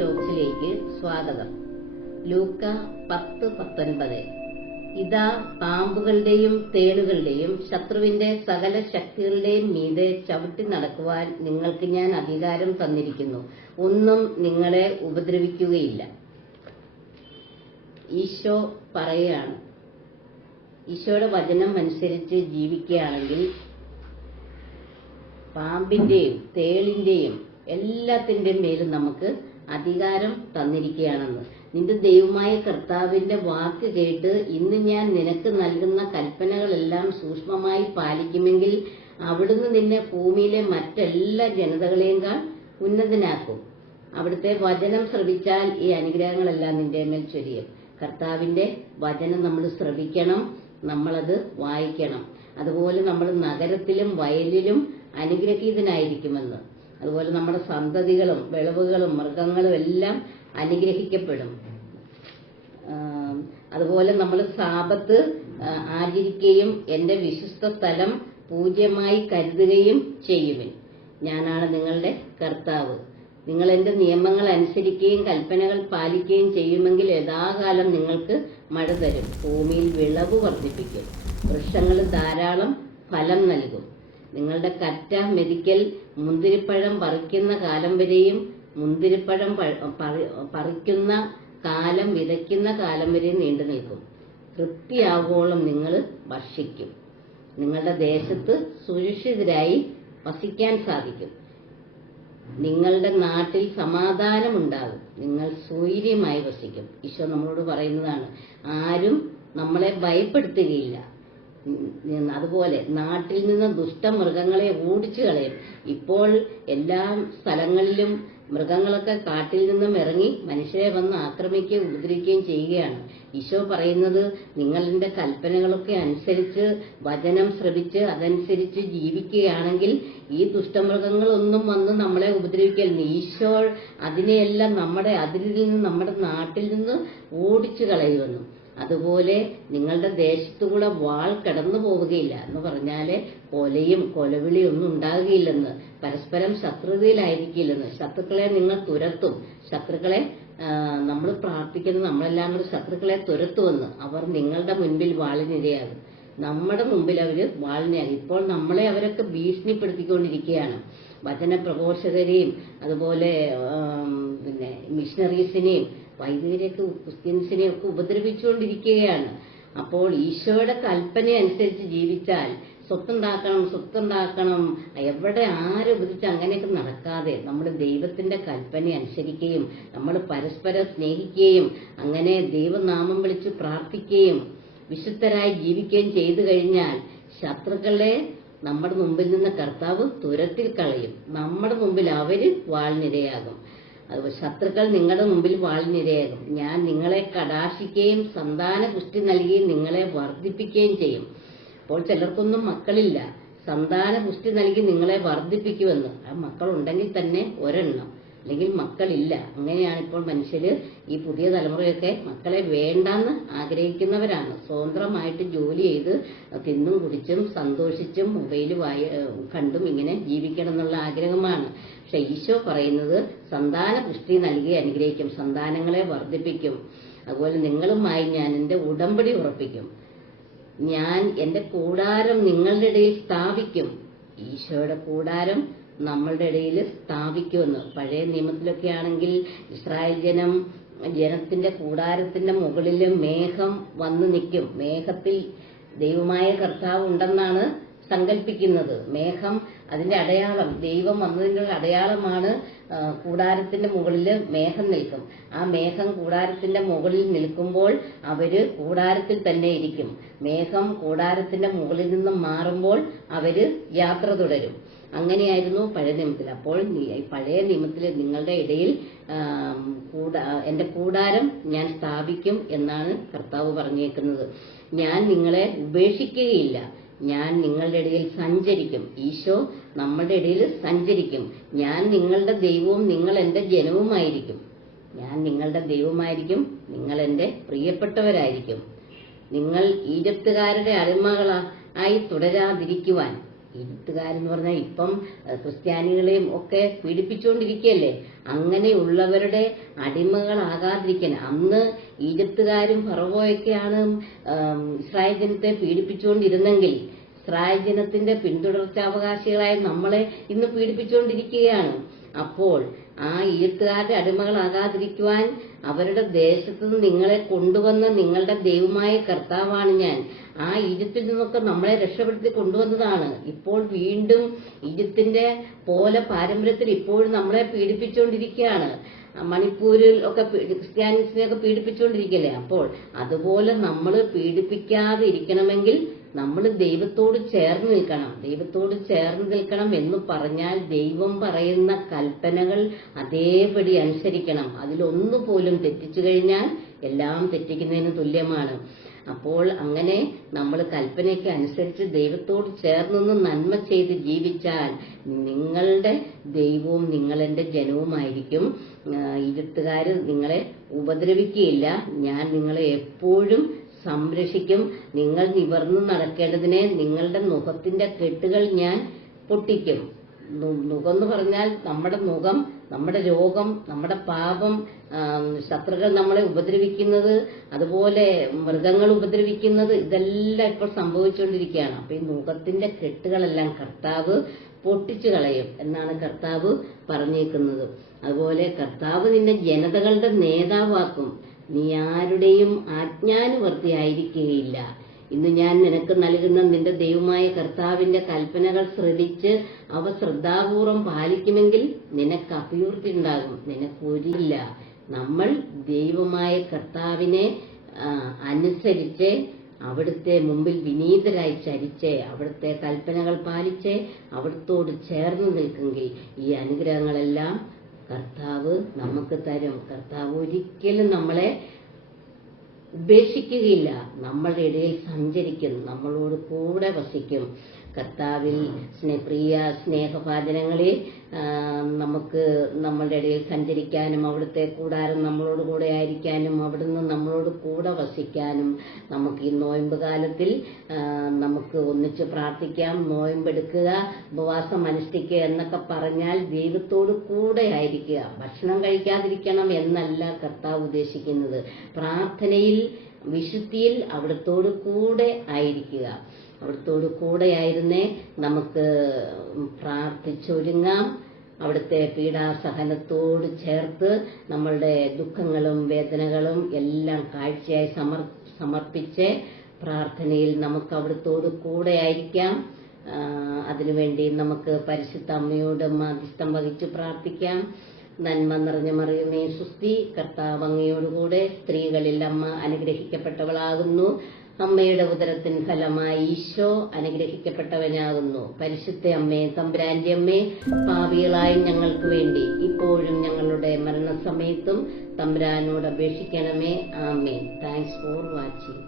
ടോക്സിലേക്ക് സ്വാഗതം. ലൂക്ക 10:19. ഇതാ, പാമ്പുകളുടെയും തേളുകളുടെയും ശത്രുവിന്റെ സകല ശക്തികളുടെയും മീതെ ചവിട്ടി നടക്കുവാൻ നിങ്ങൾക്ക് ഞാൻ അധികാരം തന്നിരിക്കുന്നു. ഒന്നും നിങ്ങളെ ഉപദ്രവിക്കുകയില്ല. ഈശോ പറയുകയാണ്, ഈശോയുടെ വചനം അനുസരിച്ച് ജീവിക്കുകയാണെങ്കിൽ പാമ്പിന്റെയും തേളിന്റെയും എല്ലാത്തിന്റെയും മേലും നമുക്ക് അധികാരം തന്നിരിക്കുകയാണെന്ന്. നിന്റെ ദൈവമായ കർത്താവിന്റെ വാക്ക് കേട്ട് ഇന്ന് ഞാൻ നിനക്ക് നൽകുന്ന കൽപ്പനകളെല്ലാം സൂക്ഷ്മമായി പാലിക്കുമെങ്കിൽ അവിടുന്ന് നിന്നെ ഭൂമിയിലെ മറ്റെല്ലാ ജനതകളെയും ഉന്നതനാക്കും. അവിടുത്തെ വചനം ശ്രവിച്ചാൽ ഈ അനുഗ്രഹങ്ങളെല്ലാം നിന്റെ മേൽ ചൊരിയും. കർത്താവിന്റെ വചനം നമ്മൾ ശ്രവിക്കണം, നമ്മളത് വായിക്കണം. അതുപോലെ നമ്മൾ നഗരത്തിലും വയലിലും അനുഗ്രഹീതനായിരിക്കുമെന്ന്. അതുപോലെ നമ്മുടെ സന്തതികളും വിളവുകളും മൃഗങ്ങളും എല്ലാം അനുഗ്രഹിക്കപ്പെടും. അതുപോലെ നമ്മൾ സാബത്ത് ആചരിക്കുകയും എന്റെ വിശുദ്ധ സ്ഥലം പൂജ്യമായി കരുതുകയും ചെയ്യുവിൻ. ഞാനാണ് നിങ്ങളുടെ കർത്താവ്. നിങ്ങൾ എന്റെ നിയമങ്ങൾ അനുസരിക്കുകയും കൽപ്പനകൾ പാലിക്കുകയും ചെയ്യുമെങ്കിൽ യഥാകാലം നിങ്ങൾക്ക് മഴ തരും, ഭൂമിയിൽ വിളവ് വർദ്ധിപ്പിക്കും, വൃക്ഷങ്ങൾ ധാരാളം ഫലം നൽകും. നിങ്ങളുടെ കറ്റ മെതിക്കൽ മുന്തിരിപ്പഴം പറിക്കുന്ന കാലം വരെയും മുന്തിരിപ്പഴം പറിക്കുന്ന കാലം വിതയ്ക്കുന്ന കാലം വരെയും നീണ്ടു നിൽക്കും. തൃപ്തിയാവോളം നിങ്ങൾ ഭക്ഷിക്കും. നിങ്ങളുടെ ദേശത്ത് സുരക്ഷിതരായി വസിക്കാൻ സാധിക്കും. നിങ്ങളുടെ നാട്ടിൽ സമാധാനമുണ്ടാകും. നിങ്ങൾ സ്വൈര്യമായി വസിക്കും. ഈശോ നമ്മളോട് പറയുന്നതാണ്. ആരും നമ്മളെ ഭയപ്പെടുത്തുകയില്ല. അതുപോലെ നാട്ടിൽ നിന്ന് ദുഷ്ടമൃഗങ്ങളെ ഓടിച്ചു കളയും. ഇപ്പോൾ എല്ലാ സ്ഥലങ്ങളിലും മൃഗങ്ങളൊക്കെ കാട്ടിൽ നിന്നും ഇറങ്ങി മനുഷ്യരെ വന്ന് ആക്രമിക്കുകയും ഉപദ്രവിക്കുകയും ചെയ്യുകയാണ്. ഈശോ പറയുന്നത്, നിങ്ങളുടെ കൽപ്പനകളൊക്കെ അനുസരിച്ച് വചനം ശ്രവിച്ച് അതനുസരിച്ച് ജീവിക്കുകയാണെങ്കിൽ ഈ ദുഷ്ടമൃഗങ്ങളൊന്നും വന്ന് നമ്മളെ ഉപദ്രവിക്കരുത്. ഈശോ അതിനെയെല്ലാം നമ്മുടെ അതിരിൽ നിന്ന് നമ്മുടെ നാട്ടിൽ നിന്ന് ഓടിച്ചു കളയുമെന്നും. അതുപോലെ നിങ്ങളുടെ ദേശത്തുകൂടെ വാൾ കടന്നു പോവുകയില്ല എന്ന് പറഞ്ഞാല് കൊലയും കൊലവിളിയും ഒന്നും ഉണ്ടാകുകയില്ലെന്ന്, പരസ്പരം ശത്രുതയിലായിരിക്കില്ലെന്ന്. ശത്രുക്കളെ നിങ്ങൾ തുരത്തും. ശത്രുക്കളെ നമ്മൾ പ്രാർത്ഥിക്കുന്നത് നമ്മളെല്ലാം കൂടി ശത്രുക്കളെ തുരത്തുമെന്ന്. അവർ നിങ്ങളുടെ മുൻപിൽ വാളിനിരയാകും. നമ്മുടെ മുമ്പിൽ അവര് വാളിനെയാകും. ഇപ്പോൾ നമ്മളെ അവരൊക്കെ ഭീഷണിപ്പെടുത്തിക്കൊണ്ടിരിക്കുകയാണ്. വചന പ്രഘോഷകരെയും അതുപോലെ മിഷണറീസിനെയും വൈദികരെയൊക്കെ ക്രിസ്ത്യൻസിനെയും ഒക്കെ ഉപദ്രവിച്ചുകൊണ്ടിരിക്കുകയാണ്. അപ്പോൾ ഈശോയുടെ കൽപ്പന അനുസരിച്ച് ജീവിച്ചാൽ സ്വത്തുണ്ടാക്കണം എവിടെ ആരെ ഉപദ്രവിച്ച് അങ്ങനെയൊക്കെ നടക്കാതെ നമ്മൾ ദൈവത്തിന്റെ കൽപ്പന അനുസരിക്കുകയും നമ്മൾ പരസ്പരം സ്നേഹിക്കുകയും അങ്ങനെ ദൈവനാമം വിളിച്ച് പ്രാർത്ഥിക്കുകയും വിശുദ്ധരായി ജീവിക്കുകയും ചെയ്തു കഴിഞ്ഞാൽ ശത്രുക്കളെ നമ്മുടെ മുമ്പിൽ നിന്ന് കർത്താവ് തുരത്തിൽ കളയും. നമ്മുടെ മുമ്പിൽ അവര് വാളിനിരയാകും. അതുപോലെ ശത്രുക്കൾ നിങ്ങളുടെ മുമ്പിൽ വാളിനിരയാകും. ഞാൻ നിങ്ങളെ കടാക്ഷിക്കുകയും സന്താന പുഷ്ടി നൽകുകയും നിങ്ങളെ വർദ്ധിപ്പിക്കുകയും ചെയ്യും. അപ്പോൾ ചിലർക്കൊന്നും മക്കളില്ല. സന്താന പുഷ്ടി നൽകി നിങ്ങളെ വർദ്ധിപ്പിക്കുമെന്ന്. ആ മക്കളുണ്ടെങ്കിൽ തന്നെ ഒരെണ്ണം, അല്ലെങ്കിൽ മക്കളില്ല. അങ്ങനെയാണ് ഇപ്പോൾ മനുഷ്യര്, ഈ പുതിയ തലമുറയൊക്കെ മക്കളെ വേണ്ടാന്ന് ആഗ്രഹിക്കുന്നവരാണ്. സ്വതന്ത്രമായിട്ട് ജോലി ചെയ്ത് തിന്നും കുടിച്ചും സന്തോഷിച്ചും മൊബൈൽ കണ്ടും ഇങ്ങനെ ജീവിക്കണം എന്നുള്ള ആഗ്രഹമാണ്. പക്ഷെ ഈശോ പറയുന്നത് സന്താന പുഷ്ടി നൽകി അനുഗ്രഹിക്കും, സന്താനങ്ങളെ വർദ്ധിപ്പിക്കും. അതുപോലെ നിങ്ങളുമായി ഞാൻ എന്റെ ഉടമ്പടി ഉറപ്പിക്കും. ഞാൻ എന്റെ കൂടാരം നിങ്ങളുടെ ഇടയിൽ സ്ഥാപിക്കും. ഈശോയുടെ കൂടാരം നമ്മളുടെ ഇടയിൽ സ്ഥാപിക്കുമെന്ന്. പഴയ നിയമത്തിലൊക്കെ ആണെങ്കിൽ ഇസ്രായേൽ ജനത്തിന്റെ കൂടാരത്തിന്റെ മുകളിൽ മേഘം വന്നു നിൽക്കും. മേഘത്തിൽ ദൈവമായ കർത്താവ് ഉണ്ടെന്നാണ് സങ്കല്പിക്കുന്നത്. മേഘം അതിന്റെ അടയാളം, ദൈവം വന്നതിന്റെ അടയാളമാണ്. കൂടാരത്തിന്റെ മുകളിൽ മേഘം നിൽക്കും. ആ മേഘം കൂടാരത്തിന്റെ മുകളിൽ നിൽക്കുമ്പോൾ അവര് കൂടാരത്തിൽ തന്നെ ഇരിക്കും. മേഘം കൂടാരത്തിന്റെ മുകളിൽ നിന്നും മാറുമ്പോൾ അവര് യാത്ര തുടരും. അങ്ങനെയായിരുന്നു പഴയ നിയമത്തിൽ. അപ്പോൾ പഴയ നിയമത്തിൽ നിങ്ങളുടെ ഇടയിൽ എന്റെ കൂടാരം ഞാൻ സ്ഥാപിക്കും എന്നാണ് കർത്താവ് പറഞ്ഞേക്കുന്നത്. ഞാൻ നിങ്ങളെ ഉപേക്ഷിക്കുകയില്ല, ഞാൻ നിങ്ങളുടെ ഇടയിൽ സഞ്ചരിക്കും. ഈശോ നമ്മുടെ ഇടയിൽ സഞ്ചരിക്കും. ഞാൻ നിങ്ങളുടെ ദൈവവും നിങ്ങൾ എന്റെ ജനവുമായിരിക്കും. ഞാൻ നിങ്ങളുടെ ദൈവമായിരിക്കും, നിങ്ങൾ എന്റെ പ്രിയപ്പെട്ടവരായിരിക്കും. നിങ്ങൾ ഈജിപ്തുകാരുടെ അടിമകളായി തുടരാതിരിക്കുവാൻ ഈജിപ്തുകാരെന്ന് പറഞ്ഞാൽ ഇപ്പം ക്രിസ്ത്യാനികളെയും ഒക്കെ പീഡിപ്പിച്ചുകൊണ്ടിരിക്കുകയല്ലേ. അങ്ങനെയുള്ളവരുടെ അടിമകളാകാതിരിക്കാൻ, അന്ന് ഈജിപ്തുകാരും ഫറവോയൊക്കെയാണ് ഇസ്രായേൽ ജനത്തെ പീഡിപ്പിച്ചുകൊണ്ടിരുന്നെങ്കിൽ ഇസ്രായേൽ ജനത്തിന്റെ പിന്തുടർച്ചാവകാശികളായ നമ്മളെ ഇന്ന് പീഡിപ്പിച്ചുകൊണ്ടിരിക്കുകയാണ്. അപ്പോൾ ആ ഈജിപ്തുകാരുടെ അടിമകളാകാതിരിക്കുവാൻ അവരുടെ ദേശത്ത് നിന്ന് നിങ്ങളെ കൊണ്ടുവന്ന നിങ്ങളുടെ ദൈവമായ കർത്താവാണ് ഞാൻ. ആ ഈജിപ്തിൽ നിന്നൊക്കെ നമ്മളെ രക്ഷപ്പെടുത്തി കൊണ്ടുവന്നതാണ്. ഇപ്പോൾ വീണ്ടും ഈജിപ്തിന്റെ പോലെ പാരമ്പര്യത്തിൽ ഇപ്പോഴും നമ്മളെ പീഡിപ്പിച്ചുകൊണ്ടിരിക്കുകയാണ്. മണിപ്പൂരിൽ ഒക്കെ ക്രിസ്ത്യാനിസിനെയൊക്കെ പീഡിപ്പിച്ചുകൊണ്ടിരിക്കല്ലേ. അപ്പോൾ അതുപോലെ നമ്മൾ പീഡിപ്പിക്കാതെ ഇരിക്കണമെങ്കിൽ നമ്മൾ ദൈവത്തോട് ചേർന്ന് നിൽക്കണം. ദൈവത്തോട് ചേർന്ന് നിൽക്കണം എന്ന് പറഞ്ഞാൽ ദൈവം പറയുന്ന കൽപ്പനകൾ അതേപടി അനുസരിക്കണം. അതിലൊന്നുപോലും തെറ്റിച്ചു കഴിഞ്ഞാൽ എല്ലാം തെറ്റിക്കുന്നതിന് തുല്യമാണ്. അപ്പോൾ അങ്ങനെ നമ്മൾ കൽപ്പനയ്ക്ക് അനുസരിച്ച് ദൈവത്തോട് ചേർന്ന് നന്മ ചെയ്ത് ജീവിച്ചാൽ നിങ്ങളുടെ ദൈവവും നിങ്ങളെന്റെ ജനവുമായിരിക്കും. ഈജിപ്തുകാര് നിങ്ങളെ ഉപദ്രവിക്കുകയില്ല. ഞാൻ നിങ്ങളെ എപ്പോഴും സംരക്ഷിക്കും. നിങ്ങൾ നിവർന്നു നടക്കേണ്ടതിനെ നിങ്ങളുടെ മുഖത്തിന്റെ കെട്ടുകൾ ഞാൻ പൊട്ടിക്കും. മുഖം എന്ന് പറഞ്ഞാൽ നമ്മുടെ മുഖം, നമ്മുടെ രോഗം, നമ്മുടെ പാപം, ശത്രുക്കൾ നമ്മളെ ഉപദ്രവിക്കുന്നത്, അതുപോലെ മൃഗങ്ങൾ ഉപദ്രവിക്കുന്നത്, ഇതെല്ലാം ഇപ്പോൾ സംഭവിച്ചുകൊണ്ടിരിക്കുകയാണ്. അപ്പൊ ഈ മുഖത്തിന്റെ കെട്ടുകളെല്ലാം കർത്താവ് പൊട്ടിച്ചു കളയും എന്നാണ് കർത്താവ് പറഞ്ഞേക്കുന്നത്. അതുപോലെ കർത്താവ് നിന്നെ ജനതകളുടെ നേതാവാക്കും. നീ ആരുടെയും ആജ്ഞാനുവർത്തിയായിരിക്കുകയില്ല. ഇന്ന് ഞാൻ നിനക്ക് നൽകുന്ന നിന്റെ ദൈവമായ കർത്താവിന്റെ കൽപ്പനകൾ ശ്രദ്ധിച്ച് അവ ശ്രദ്ധാപൂർവം പാലിക്കുമെങ്കിൽ നിനക്ക് അഭിവൃദ്ധി ഉണ്ടാകും, നിനക്കൊരില്ല. നമ്മൾ ദൈവമായ കർത്താവിനെ അനുസരിച്ച് അവിടുത്തെ മുമ്പിൽ വിനീതരായി ചരിച്ച് അവിടുത്തെ കൽപ്പനകൾ പാലിച്ച് അവിടുത്തോട് ചേർന്ന് നിൽക്കെങ്കിൽ ഈ അനുഗ്രഹങ്ങളെല്ലാം കർത്താവ് നമുക്ക് തരും. കർത്താവ് ഒരിക്കലും നമ്മളെ ഉപേക്ഷിക്കുകയില്ല. നമ്മളുടെ ഇടയിൽ സഞ്ചരിക്കും, നമ്മളോട് കൂടെ വസിക്കും. കർത്താവിൽ പ്രിയ സ്നേഹഭാജനങ്ങളെ നമുക്ക് നമ്മളുടെ ഇടയിൽ സഞ്ചരിക്കാനും അവിടുത്തെ കൂടാരം നമ്മളോട് കൂടെ ആയിരിക്കാനും അവിടുന്ന് നമ്മളോട് കൂടെ വസിക്കാനും നമുക്ക് ഈ നോയമ്പ് കാലത്തിൽ നമുക്ക് ഒന്നിച്ച് പ്രാർത്ഥിക്കാം. നോയമ്പെടുക്കുക, ഉപവാസം അനുഷ്ഠിക്കുക എന്നൊക്കെ പറഞ്ഞാൽ ദൈവത്തോട് കൂടെ ആയിരിക്കുക. ഭക്ഷണം കഴിക്കാതിരിക്കണം എന്നല്ല കർത്താവ് ഉദ്ദേശിക്കുന്നത്. പ്രാർത്ഥനയിൽ, വിശുദ്ധിയിൽ അവിടുത്തോട് കൂടെ ആയിരിക്കുക. അവിടുത്തോട് കൂടെയായിരുന്നേ നമുക്ക് പ്രാർത്ഥിച്ചൊരുങ്ങാം. അവിടുത്തെ പീഡാസഹനത്തോട് ചേർത്ത് നമ്മളുടെ ദുഃഖങ്ങളും വേദനകളും എല്ലാം കാഴ്ചയായി സമർപ്പിച്ച് പ്രാർത്ഥനയിൽ നമുക്ക് അവിടുത്തോട് കൂടെ ആയിരിക്കാം. അതിനുവേണ്ടി നമുക്ക് പരിശുദ്ധ അമ്മയോട് മധ്യസ്ഥം വഹിച്ച് പ്രാർത്ഥിക്കാം. നന്മ നിറഞ്ഞ മറിയമേ സുസ്തി, കർത്താവ് അങ്ങയോടുകൂടെ സ്ത്രീകളിൽ അമ്മ അനുഗ്രഹിക്കപ്പെട്ടവളാകുന്നു. അമ്മയുടെ ഉദരത്തിൻ ഫലമായി ഈശോ അനുഗ്രഹിക്കപ്പെട്ടവനാകുന്നു. പരിശുദ്ധ അമ്മേ, തമ്പുരാന്റെ അമ്മേ, പാപികളായ ഞങ്ങൾക്ക് വേണ്ടി ഇപ്പോഴും ഞങ്ങളുടെ മരണസമയത്തും തമ്പുരാനോട് അപേക്ഷിക്കണമേ. ആമേൻ. Thanks for watching.